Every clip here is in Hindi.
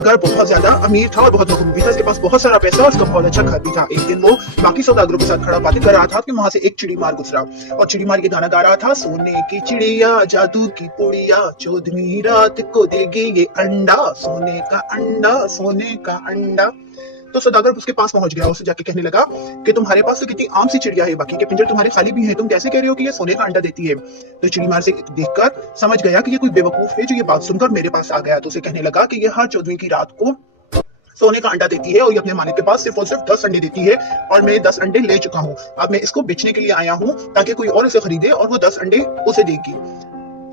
घर बहुत ज्यादा अमीर था और बहुत मकबूल भी था, इसके पास बहुत सारा पैसा और उसका बहुत अच्छा घर भी था। एक दिन वो बाकी सौदागरों के साथ खड़ा बातें कर रहा था कि वहां से एक चिड़ी मार गुजरा और चिड़ी मार ये गाना गा रहा था, सोने की चिड़िया जादू की पुड़िया 14वीं रात को देगी ये अंडा, सोने का अंडा, सोने का अंडा। तो सौदागर उसके पास पहुंच गया, उससे जाके कहने लगा कि तुम्हारे पास तो कितनी आम सी चिड़िया है, बाकी के पिंजरे तुम्हारे खाली भी हैं, तुम कैसे कह रहे हो कि ये सोने का अंडा देती है। तो चिड़ीमार से देखकर समझ गया कि ये कोई बेवकूफ है जो ये बात सुनकर मेरे पास आ गया। तो उसे कहने लगा कि ये हर 14वीं की रात को सोने का अंडा देती है और ये अपने मालिक के पास सिर्फ और सिर्फ 10 अंडे देती है और मैं 10 अंडे ले चुका हूँ। अब मैं इसको बेचने के लिए आया हूँ ताकि कोई और इसे खरीदे और वो 10 अंडे उसे देगी।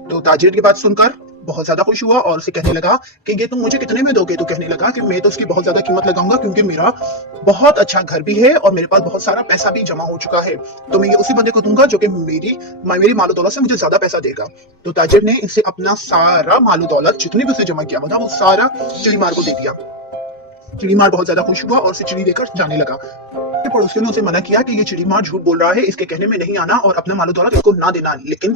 तो ताजिर की बात सुनकर बहुत ज्यादा खुश हुआ और उसे कहने लगा कि ये तुम मुझे कितने में दोगे। तो कहने लगा कि मैं तो उसकी बहुत ज्यादा कीमत लगाऊंगा क्योंकि मेरा बहुत अच्छा घर भी है और मेरे पास बहुत सारा पैसा भी जमा हो चुका है, तो मैं ये उसी बंदे को दूंगा जो कि मेरी मालो दौलत से मुझे ज्यादा पैसा देगा। तो ताजिर ने इसे अपना सारा मालो दौलत जितनी भी उसे जमा किया था वो सारा चिड़ीमार को दे दिया। चिड़ीमार बहुत ज्यादा खुश हुआ और उसे चिड़ी देकर जाने लगा। पड़ोसियों ने उसे मना किया कि ये चिड़ीमार झूठ बोल रहा है, इसके कहने में नहीं आना और अपना मालो दौलत इसको ना देना। लेकिन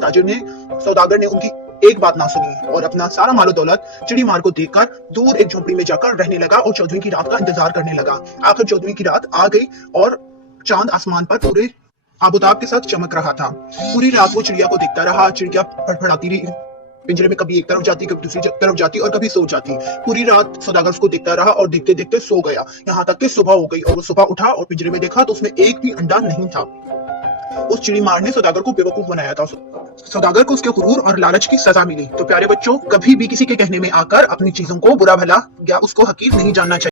सौदागर ने उनकी एक बात ना सुनी और अपना सारा मालो दौलत चिड़ीमार को देकर दूर एक झोपड़ी में जाकर रहने लगा और 14वीं की रात का इंतजार करने लगा। आखिर 14वीं की रात आ गई और चांद आसमान पर पूरे आबोताब के साथ चमक रहा था। पूरी रात वो चिड़िया को देखता रहा। चिड़िया फड़फड़ाती रही पिंजरे में, कभी एक तरफ जाती, कभी दूसरी तरफ जाती और कभी सो जाती। पूरी रात सौदागर उसको देखता रहा और देखते देखते सो गया। यहाँ तक कि सुबह हो गई और वो सुबह उठा और पिंजरे में देखा तो उसमें एक भी अंडा नहीं था। उस चिड़ीमार ने सौदागर को बेवकूफ बनाया था। सौदागर को उसके गुरूर और लालच की सजा मिली। तो प्यारे बच्चों, कभी भी किसी के कहने में आकर अपनी चीजों को बुरा भला या उसको हकीर नहीं जानना चाहिए।